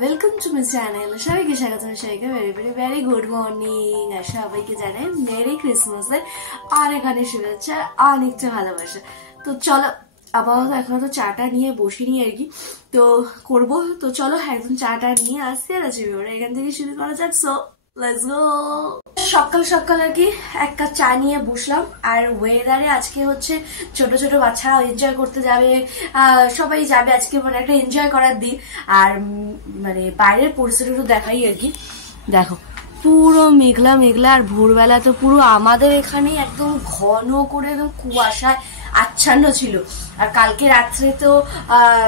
Welcome to my channel. সবাইকে স্বাগত, সবাইকে very very very good morning. আর সবাইকে জানাই মেরি ক্রিসমাসের অনেক অনেক শুভেচ্ছা, অনেকটা ভালোবাসা। তো চলো, আপাতত এখনো তো চাটা নিয়ে বসিনি আর কি, তো করবো। তো চলো একদম চাটা নিয়ে আসতে আছে, এখান থেকে শুরু করা যাক। So let's go. সকাল সকাল আর কি এক কাপ চা নিয়ে বসলাম। আর ওয়েদারে আজকে হচ্ছে ছোট ছোট বাচ্চারা এনজয় করতে যাবে, সবাই যাবে আজকে, মানে একটা এনজয় করার দিন। আর মানে বাইরের পরিস্থিতিটা দেখাই আর কি। দেখো পুরো মেঘলা মেঘলা, আর ভোরবেলা তো পুরো আমাদের এখানে একদম ঘন করে একদম কুয়াশায় আচ্ছন্ন ছিল। আর কালকে রাত্রে তো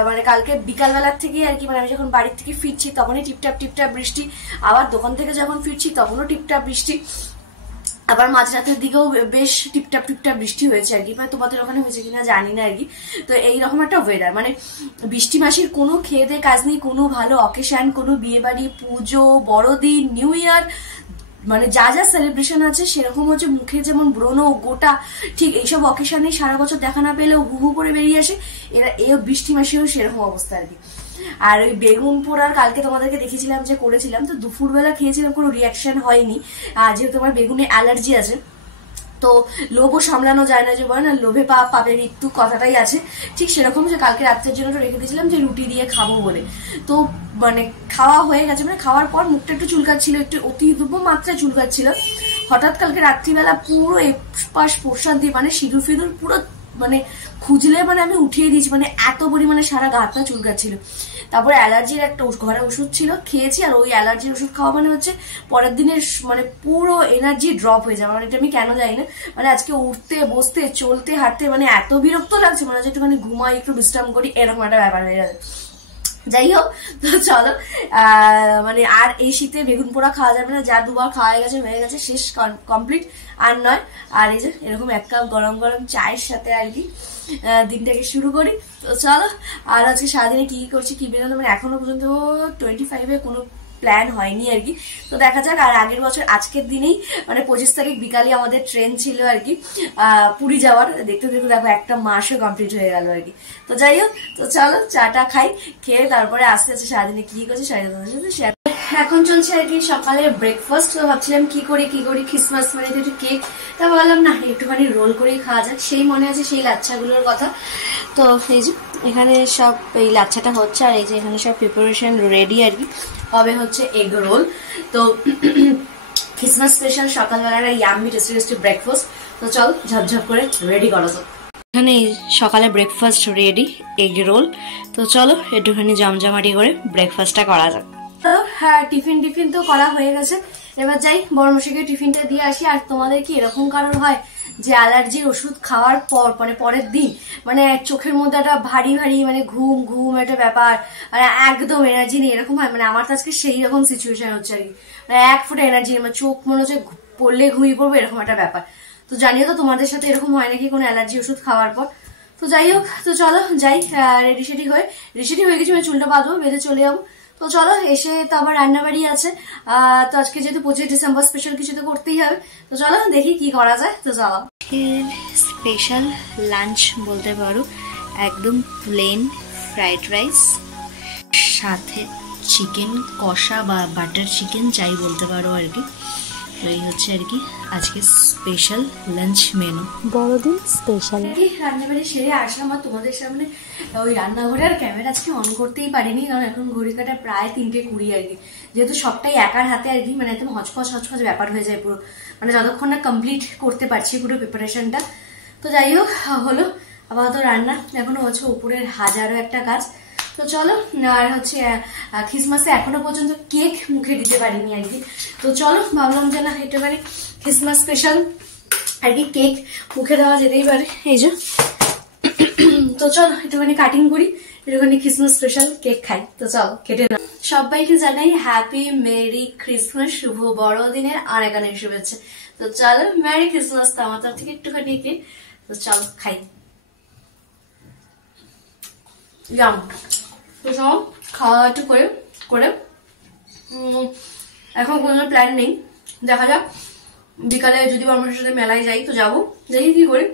মানে কালকে বিকালবেলার থেকে আর কি, মানে আমি যখন বাড়ির থেকে ফিরছি তখনই টিপটাপ টিপটাপ বৃষ্টি, আবার দোকান থেকে যখন ফিরছি তখনও টিপটাপ বৃষ্টি, আবার মাঝরাতের দিকেও বেশ টিপটাপ টিপটাপ বৃষ্টি হয়েছে আর কি। মানে তোমাদের ওখানে হয়েছে কিনা জানি না আর কি। তো এইরকম একটা ওয়েদার, মানে বৃষ্টি মাসির কোনো খেয়ে দিয়ে কাজ নেই, কোনো ভালো অকেশন, কোনো বিয়ে বাড়ি, পুজো, বড়দিন, নিউ ইয়ার, মানে যা যা সেলিব্রেশন আছে সেরকম হচ্ছে মুখে যেমন ব্রণ গোটা, ঠিক এইসব অকেশনে সারা বছর দেখা না পেলেও হু হু করে বেরিয়ে আসে। এরা এই বৃষ্টি মাসেও সেরকম অবস্থা আর কি। আর ওই বেগুন পোড়ার কালকে তোমাদেরকে দেখেছিলাম যে করেছিলাম, তো দুপুরবেলা খেয়েছিলাম, কোনো রিয়াকশন হয়নি যেহেতু আমার বেগুনে অ্যালার্জি আছে। তো লোভও সামলানো যায় না, যে বলে না লোভে পাপে মৃত্যু, কথাটাই আছে। ঠিক সেরকম যে কালকে রাত্রের জন্য রেখে দিয়েছিলাম যে রুটি দিয়ে খাবো বলে। তো মানে খাওয়া হয়ে গেছে, মানে খাওয়ার পর মুখটা একটু চুলকাচ্ছিল, একটু অতিরিক্ত মাত্রায় চুলকাচ্ছিল। হঠাৎ কালকে রাত্রিবেলা পুরো এপাশ প্রসাদ দিয়ে মানে সিঁদুর ফিঁদুর পুরো মানে খুঁজলে মানে আমি উঠিয়ে দিয়েছি, মানে এত পরিমাণে সারা গাটা চুলকাচ্ছিল। তারপরে অ্যালার্জির একটা ঘরে ওষুধ ছিল, খেয়েছি। আর ওই অ্যালার্জির ওষুধ খাওয়া মানে হচ্ছে পরের দিনের মানে পুরো এনার্জি ড্রপ হয়ে যাবে। মানে এটা আমি কেন জানি না, মানে আজকে উঠতে বসতে চলতে হাঁটতে মানে এত বিরক্ত লাগছে, মানে হচ্ছে একটুখানি ঘুমাই, একটু বিশ্রাম করি, এরকম একটা ব্যাপার হয়ে যাবে। যাই হোক, তো চলো মানে আর এই শীতে বেগুন পোড়া খাওয়া যাবে না, যা দুবার খাওয়া হয়ে গেছে শেষ, কমপ্লিট আর নয়। আর এই যে এরকম এক কাপ গরম গরম চায়ের সাথে আর কি দিনটাকে শুরু করি। তো চলো, আর আজকে সারাদিনে কি করছি কি বেরোনো, মানে এখনো পর্যন্ত 25-এ কোনো প্ল্যান হয়নি আর কি। তো দেখা যাক। আর আগের বছর আজকের দিনেই মানে 25 তারিখ বিকালে আমাদের ট্রেন ছিল আর কি পুরী যাওয়ার। দেখতে দেখতে দেখো একটা মাসও কমপ্লিট হয়ে গেল আর কি। তো যাই হোক, তো চলো চাটা খাই, খেয়ে তারপরে আস্তে আস্তে সারাদিনে কি করছি সারাদিনের শেয়ার। এখন চলছে আর কি সকালে ব্রেকফাস্ট। তো ভাবছিলাম কি করি ক্রিসমাস মানে একটু কেক, তা ভাবলাম না একটুখানি রোল করেই খাওয়া যাক। সেই মনে আছে সেই লাচ্ছাগুলোর কথা। তো এই যে এখানে সব এই লাচ্ছাটা হচ্ছে, আর এই যে এখানে সব প্রিপারেশন রেডি আর কি, হবে হচ্ছে এগ রোল। তো ক্রিসমাস স্পেশাল সকালবেলার ইয়াম্মি টেস্টি টেস্টি ব্রেকফাস্ট। তো চল ঝপঝপ করে রেডি করো। তো এখানে সকালে ব্রেকফাস্ট রেডি, এগ রোল। তো চলো একটুখানি জমজমাটি করে ব্রেকফাস্টটা করা যাক। হ্যাঁ, টিফিন তো করা হয়ে গেছে। এবার যাই বড়মশাইকে টিফিনটা দিয়ে আসি। আর তোমাদের কি এরকম কারণ হয় যে অ্যালার্জির ওষুধ খাওয়ার পর মানে পরের দিন মানে চোখের মধ্যে একটা ভারী ভারী মানে ঘুম ঘুম একটা ব্যাপার, মানে একদম এনার্জি নেই, এরকম হয়? মানে আমার তো আজকে সেই রকম সিচুয়েশন হচ্ছে আর কি, মানে এক ফুট এনার্জি নেই, মানে চোখ মনে হচ্ছে পড়লে ঘুমিয়ে পড়বো, এরকম একটা ব্যাপার। তো জানিও তো তোমাদের সাথে এরকম হয় নাকি কোনো অ্যালার্জি ওষুধ খাওয়ার পর। তো যাই হোক, তো চলো যাই, রেডি হয়ে গেছি, মানে চুলটা বাঁধবো, বেঁধে চলে যাবো। তো চলো এসে তো আবার রান্নাবাড়ি আছে। তো আজকে যেহেতু 25 ডিসেম্বর স্পেশাল কিছু তো করতেই হবে। তো চলো দেখি কি করা যায়। তো চলো, স্পেশাল লাঞ্চ বলতে পারো, একদম প্লেন ফ্রাইড রাইস, সাথে চিকেন কষা বা বাটার চিকেন যাই বলতে পারো আর কি। তো এই হচ্ছে আর কি আজকে স্পেশাল লাঞ্চ মেনু, বড়দিন স্পেশাল। রান্নাবাড়ি সেরে আসলাম, আর তোমাদের সামনে ওই রান্নাঘরে আর ক্যামেরা আজকে অন করতেই পারিনি, কারণ এখন ঘড়ি কাটা প্রায় 3:20 আর কি। যেহেতু সবটাই একার হাতে আর কি, মানে একদম হচপচ ব্যাপার হয়ে যায় পুরো, মানে যতক্ষণ না কমপ্লিট করতে পারছি পুরো প্রিপারেশনটা। তো যাই হোক, হলো আপাতত রান্না, এখনো হচ্ছে উপরের হাজারো একটা কাজ। তো চলো, আর হচ্ছে ক্রিসমাসে এখনো পর্যন্ত কেক মুখে দিতে পারিনি আর কি। তো চলো ভাবলাম যে না একটুখানি ক্রিসমাস স্পেশাল আর কি কেক মুখে দেওয়া যেতেই পারে, এই যে। তো চলো একটুখানি কাটিং করি, একটুখানি ক্রিসমাস স্পেশাল কেক খাই। তো চলো কেটে নাও। সবাইকে জানাই হ্যাপি মেরি ক্রিসমাস, শুভ বড়দিনের অনেক অনেক শুভেচ্ছা। তো চলো মেরি ক্রিসমাস তো আমার তরফ থেকে একটুখানি কেক। তো চলো খাই। তো সব খাওয়া দাওয়া একটু করে এখন কোনো প্ল্যান নেই, দেখা যাক বিকালে যদি বর্মার সাথে মেলায় যাই তো যাবো, দেখি কি করি,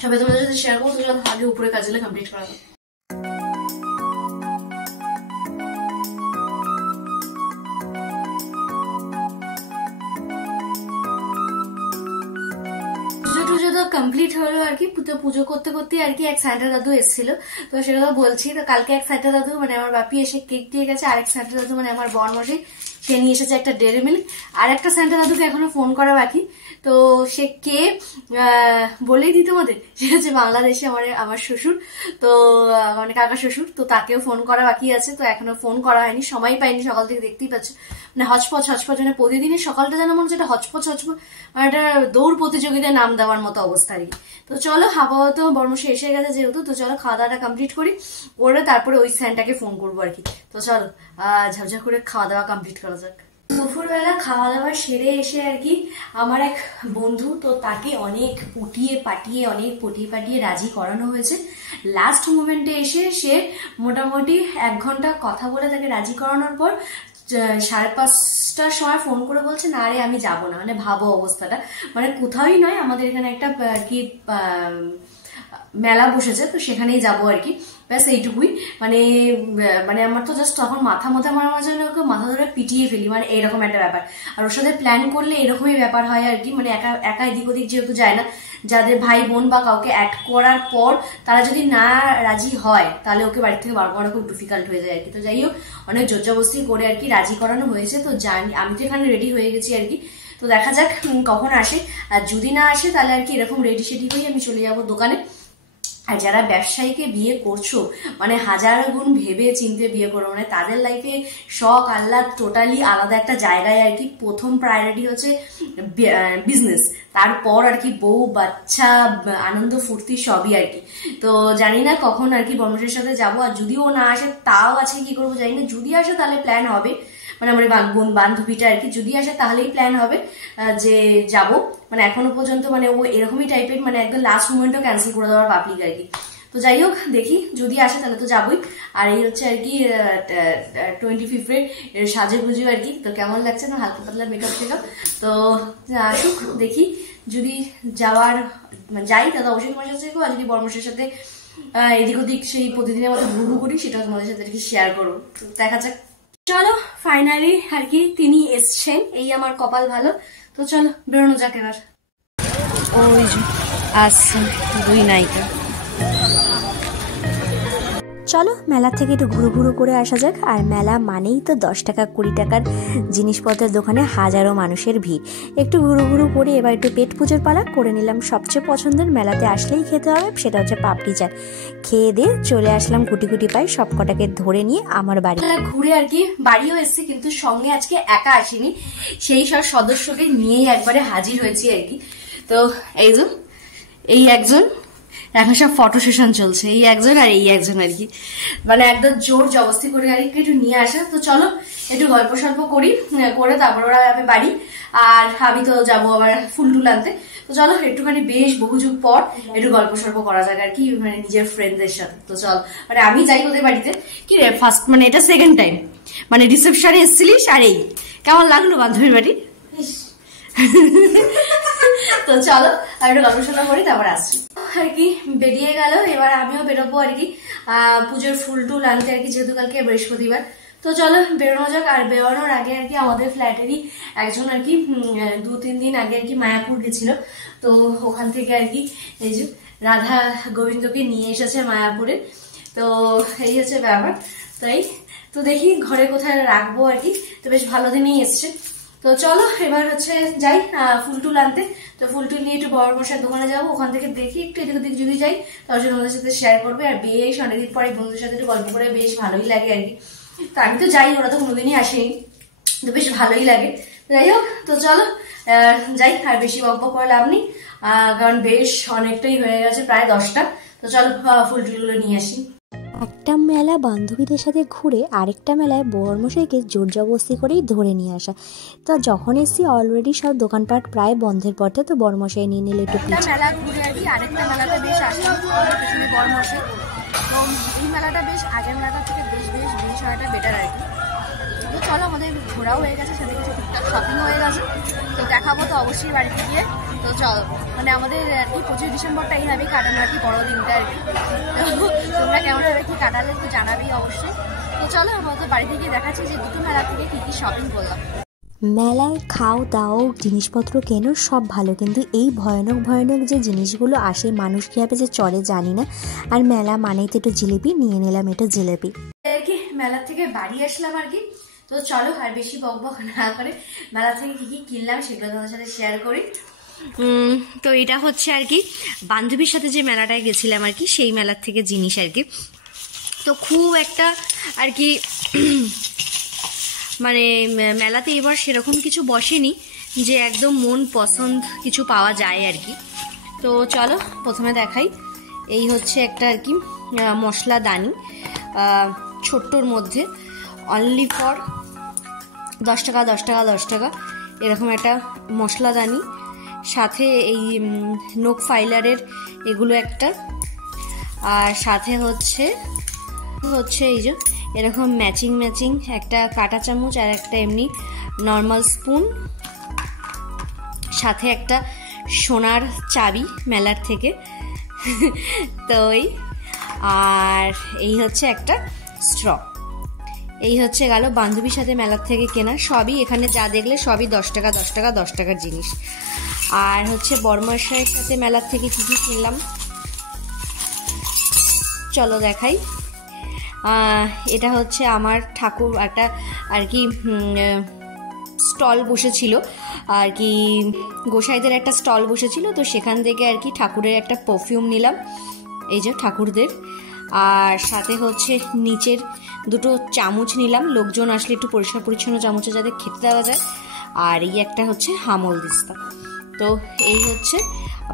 সবাই তোমাদের সাথে শেয়ার করবো। তো আগে উপরে কাজগুলো কমপ্লিট করা যাবে। কমপ্লিট হলো আর কি। তো পুজো করতে করতে আর কি এক সান্টা দাদু এসেছিল, তো সেটা বলছি। তো কালকে এক সান্টা দাদু মানে আমার বাপি এসে কেক দিয়ে গেছে, আর এক সান্টা দাদু মানে আমার বরমশাই সে নিয়ে এসেছে একটা ডেয়ারি মিল্ক। আর একটা সান্টা দাদুকে এখনো ফোন করা বাকি। তো সে কে বলেই দিই তোমাদের, সে হচ্ছে বাংলাদেশে আমার শ্বশুর, তো মানে কাকা শ্বশুর। তো তাকেও ফোন করা বাকি আছে, তো এখনো ফোন করা হয়নি, সময় পাইনি। সকাল থেকে দেখতেই পাচ্ছ মানে হচপচ মানে প্রতিদিনের সকালটা যেন মনে হচ্ছে একটা হচপচ মানে একটা দৌড় প্রতিযোগিতায় নাম দেওয়ার মতো অবস্থা আর কি। তো চলো আপাতত বর্মশাই এসে গেছে যেহেতু, তো চলো খাওয়া দাওয়াটা কমপ্লিট করি, করে তারপরে ওই স্যান্টাকে ফোন করবো আর কি। তো চলো ঝাপঝাপ করে খাওয়া দাওয়া কমপ্লিট করা যাক। দুপুরবেলা খাওয়া দাওয়া সেরে এসে আর কি আমার এক বন্ধু, তো তাকে অনেক পটিয়ে পাটিয়ে রাজি করানো হয়েছে। লাস্ট মোমেন্টে এসে সে মোটামুটি 1 ঘন্টা কথা বলে তাকে রাজি করানোর পর 5:30টার সময় ফোন করে বলছে না রে আমি যাবো না। মানে ভাবো অবস্থাটা, মানে কোথাওই নয়, আমাদের এখানে একটা কি মেলা বসেছে, তো সেখানেই যাবো আর কি, ব্যাস এইটুকুই। মানে মানে আমার তো জাস্ট তখন মাথা মারার জন্য ওকে মাথা ধরে পিটিয়ে ফেলি, মানে এইরকম একটা ব্যাপার। আর ওর সাথে প্ল্যান করলে এরকমই ব্যাপার হয় আর কি, মানে একা এদিক ওদিক যেহেতু যায় না, যাদের ভাই বোন বা কাউকে অ্যাড করার পর তারা যদি না রাজি হয় তাহলে ওকে বাড়ি থেকে বার করা খুব ডিফিকাল্ট হয়ে যায় আর কি। তো যাই হোক অনেক জোরজবস্তি করে আর কি রাজি করানো হয়েছে। তো জানি আমি তো এখানে রেডি হয়ে গেছি আর কি। তো দেখা যাক কখন আসে, আর যদি না আসে তাহলে আর কি এরকম রেডি সেডি হয়ে আমি চলে যাবো দোকানে। আর যারা ব্যবসায়ীকে বিয়ে করছো মানে 1000 গুণ ভেবে চিনতে বিয়ে করো, মানে তাদের লাইফে শখ আহ্লাদ টোটালি আলাদা একটা জায়গায় আর কি। প্রথম প্রায়োরিটি হচ্ছে বিজনেস, তারপর আর কি বউ বাচ্চা আনন্দ ফুর্তি সবই আর কি। তো জানি না কখন আর কি বর্মশের সাথে যাবো, আর যদিও না আসে তাও আছে কি করবো জানি না। যদি আসে তাহলে প্ল্যান হবে, মানে আমার বোন বান্ধবীটা আর কি যদি আসে তাহলেই প্ল্যান হবে যে যাব। মানে এখনো পর্যন্ত মানে ও এরকমই টাইপের, মানে একদম লাস্ট মোমেন্টও ক্যান্সেল করে দেওয়ার পাবলিক আর কি। তো যাই হোক দেখি যদি আসে তাহলে তো যাবোই। আর এই হচ্ছে আর কি 25 এর সাজে গুজু আর কি। তো কেমন লাগছে না হালকা পাতলা মেকআপ টেকআপ, তো আসুক দেখি। যদি যাই তাহলে অবশ্যই তোমার সাথে দেখবো, আর যদি বর্মশের সাথে এদিক ওদিক সেই প্রতিদিনের মতো ঘুরু করি সেটা তোমাদের সাথে আর কি শেয়ার করবো। তো দেখা যাক। চলো ফাইনালি আর কি তিনি এসছেন, এই আমার কপাল ভালো। তো চলো বেরোনো যাক এবার। ওই আসছে 2 নায়িকা। চলো মেলা থেকে একটু ঘুরু করে আসা যাক। আর মেলা মানেই তো 10 টাকা 20 টাকার জিনিসপত্রের দোকানে হাজারো মানুষের ভিড়। একটু ঘুরু করে এবার একটু পেট পুজোর পালা করে নিলাম। সবচেয়ে পছন্দের মেলাতে আসলেই খেতে হবে সেটা হচ্ছে পাপড়ি চাট। খেয়ে দিয়ে চলে আসলাম গুটি পাই সব কটাকে ধরে নিয়ে আমার বাড়ি। ঘুরে আর কি বাড়িও এসেছি, কিন্তু সঙ্গে আজকে একা আসিনি, সেই সব সদস্যকে নিয়েই একবারে হাজির হয়েছি আর কি। তো এই একজন এখন সব ফটো সেশন চলছে, এই একজন আর এই একজন আর কি, মানে একদম জোর জবস্তি করে আর একটু নিয়ে আসা। তো চলো একটু গল্প সল্প করে তারপর ওরা যাবে বাড়ি, আর আমি তো যাবো আবার ফুল টুল আনতে। তো চলো একটুখানি বেশ বহু যুগ পর একটু গল্প সল্প করা যাক আর কি, মানে নিজের ফ্রেন্ডদের সাথে। তো চল মানে আমি যাই ওদের বাড়িতে, কি রে ফার্স্ট মানে এটা সেকেন্ড টাইম, মানে রিসেপশনে এসেছিলিস, আর এই কেমন লাগলো বান্ধবীর বাড়ি? তো চলো আর একটু গল্প সল্প করি তারপর আসছি আর কি। বেরিয়ে গেল, এবার আমিও বেরোবো আর কি পুজোর ফুল টুল আনতে আর কি, যেহেতু কালকে বৃহস্পতিবার। তো চলো বেরোনো যাক। আর বেরোনোর আগে আর কি আমাদের ফ্ল্যাটেরই একজন আর কি 2-3 দিন আগে আর কি মায়াপুর গেছিল, তো ওখান থেকে আর কি এই যে রাধা গোবিন্দকে নিয়ে এসেছে মায়াপুরে। তো এই হচ্ছে ব্যাপার। তাই তো দেখি ঘরে কোথায় রাখবো আর কি, তো বেশ ভালো দিনেই এসছে। তো চলো এবার হচ্ছে যাই ফুল টুল আনতে। তো ফুল টুল নিয়ে একটু বড় মশার দোকানে যাবো, ওখান থেকে দেখি একটু এদিক ওদিক যদি যাই তার জন্য ওদের সাথে শেয়ার করবে। আর বেশ অনেকদিন পরে বন্ধুদের সাথে একটু গল্প করে বেশ ভালোই লাগে আর কি। তো আমি তো যাই, ওরা তো কোনোদিনই আসেনি, তো বেশ ভালোই লাগে। যাই হোক তো চলো যাই, আর বেশি বক করে লাভ নেই, কারণ বেশ অনেকটাই হয়ে গেছে, প্রায় 10টা। তো চলো ফুল টুলগুলো নিয়ে আসি। একটা মেলা বান্ধবীদের সাথে ঘুরে আরেকটা মেলায় বর্মশাইকে জোর জবস্তি করেই ধরে নিয়ে আসা। তো যখন এসছি অলরেডি সব দোকানপাট প্রায় বন্ধের পথে, তো বর্মশাই নিয়ে নিলে একটু মেলা ঘুরে আর কি আরেকটা মেলাতে বেশ আসলাম পিছনে বর্মশাই। তো এই মেলাটা বেশ আগের মেলাটা থেকে বেশ হওয়াটা বেটার আর কি। তো চলো আমাদের ঘোরাও হয়ে গেছে, সাথে কিছু টুকটাক শপিং হয়ে গেছে, তো দেখাবো তো অবশ্যই বাড়িতে গিয়ে। তো চলো মানে আমাদের আর কি 25 ডিসেম্বরটা এইভাবেই কাটানো আর কি, বড়দিনটা আর কি। তোমরা কেমনভাবে কি কাটালে একটু জানাবেই অবশ্যই। তো চলো আমাদের বাড়িতে গিয়ে দেখাচ্ছি যে দুটো মেলা থেকে কি শপিং করলাম। মেলায় খাও দাও জিনিসপত্র কেনো সব ভালো, কিন্তু এই ভয়ানক ভয়ানক যে জিনিসগুলো আসে মানুষ কীভাবে যে চলে জানি না। আর মেলা মানেই তো একটু জিলিপি, নিয়ে নিলাম এটা জিলিপি আর কি। মেলা থেকে বাড়ি আসলাম আর কি। তো চলো আর বেশি বকবক না করে মেলা থেকে কি কি কিনলাম সেগুলো তোমাদের সাথে শেয়ার করি। তো এটা হচ্ছে আর কি বান্ধবীর সাথে যে মেলাটায় গেছিলাম আর কি, সেই মেলার থেকে জিনিস আর কি। তো খুব একটা আর কি মানে মেলাতে এবার সেরকম কিছু বসেনি যে একদম মন পছন্দ কিছু পাওয়া যায় আর কি। তো চলো প্রথমে দেখাই। এই হচ্ছে একটা আর কি মশলাদানি, ছোট্টর মধ্যে অনলি ফর 10 টাকা 10 টাকা 10 টাকা এরকম একটা মশলাদানি, সাথে এই নোক ফাইলারের এগুলো একটা, আর সাথে হচ্ছে এই যে এরকম ম্যাচিং একটা কাঁটা চামচ আর একটা এমনি নর্মাল স্পুন, সাথে একটা সোনার চাবি মেলার থেকে তো আর এই হচ্ছে একটা স্ট্র। এই হচ্ছে গেল বান্ধবীর সাথে মেলার থেকে কেনা। সবই এখানে যা দেখলে সবই 10 টাকা 10 টাকা 10 টাকার জিনিস। আর হচ্ছে বর্মশাইয়ের সাথে মেলার থেকে কি কি কিনলাম চলো দেখাই। এটা হচ্ছে আমার ঠাকুর একটা আর কি স্টল বসেছিল আর কি, গোসাইদের একটা স্টল বসেছিল, তো সেখান থেকে আর কি ঠাকুরের একটা পারফিউম নিলাম, এই যে ঠাকুরদের। আর সাথে হচ্ছে নিচের দুটো চামচ নিলাম, লোকজন আসলে একটু পরিষ্কার পরিচ্ছন্ন চামচে যাতে খেতে দেওয়া যায়। আর এই একটা হচ্ছে হামল দিস্তা। তো এই হচ্ছে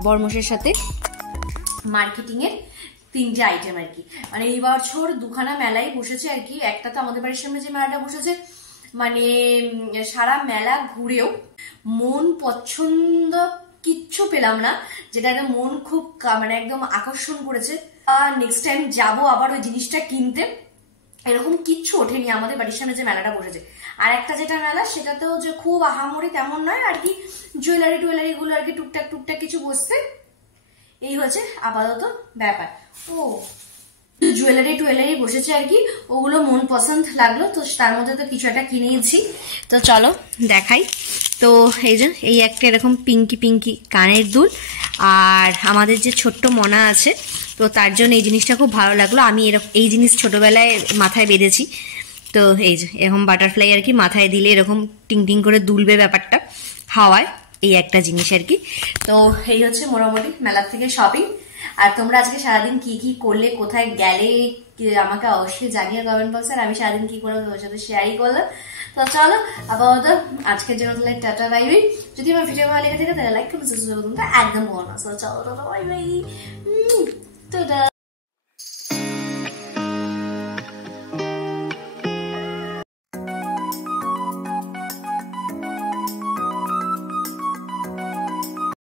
বর্মশের সাথে মার্কেটিংয়ের 3টে আইটেম আর কি। মানে এই বছর দুখানা মেলাই বসেছে আর কি। একটা তো আমাদের বাড়ির সামনে যে মেলাটা বসেছে, মানে সারা মেলা ঘুরেও মন পছন্দ কিচ্ছু পেলাম না, যেটা একটা মন খুব মানে একদম আকর্ষণ করেছে। নেক্সট টাইম যাবো আবার ওই জিনিসটা কিনতে, এরকম কিচ্ছু ওঠেনি আমাদের বাড়ির সামনে যে মেলাটা বসেছে। আর একটা যেটা মেলা সেটাতেও যে খুব আহামরি তেমন নয় আর কি, জুয়েলারি গুলো আর কি টুকটাক কিছু বসছে। এই হচ্ছে আপাতত ব্যাপার। ও জুয়েলারি বসেছে আর কি, ওগুলো মন পছন্দ লাগলো, তো তার মধ্যে তো কিছু একটা কিনেছি। তো চলো দেখাই। তো এই যে এই একটা এরকম পিঙ্কি কানের দুল, আর আমাদের যে ছোট্ট মনা আছে তো তার জন্য এই জিনিসটা খুব ভালো লাগলো। আমি এই জিনিস ছোটবেলায় মাথায় বেঁধেছি। তো এই যে এরকম বাটারফ্লাই আর কি মাথায় দিলে এরকম টিং করে দুলবে ব্যাপারটা হাওয়ায়, এই একটা জিনিস আর কি। তো এই হচ্ছে মোটামুটি মেলার থেকে শপিং। আর তোমরা আজকে সারাদিন কি কি করলে, কোথায় গেলে আমাকে অবশ্যই জানিয়ে কমেন্ট বক্সে। আর আমি সারাদিন কি করলাম তোমার সাথে শেয়ারই করলাম। তো চলো আপাতত আজকের জন্য তাহলে টাটা বাই বাই। যদি আমার ভিডিও ভালো লেগে থাকে তাহলে লাইক কমেন্ট সাবস্ক্রাইব করতে একদম ভুলো না। চলো টাটা বাই বাই।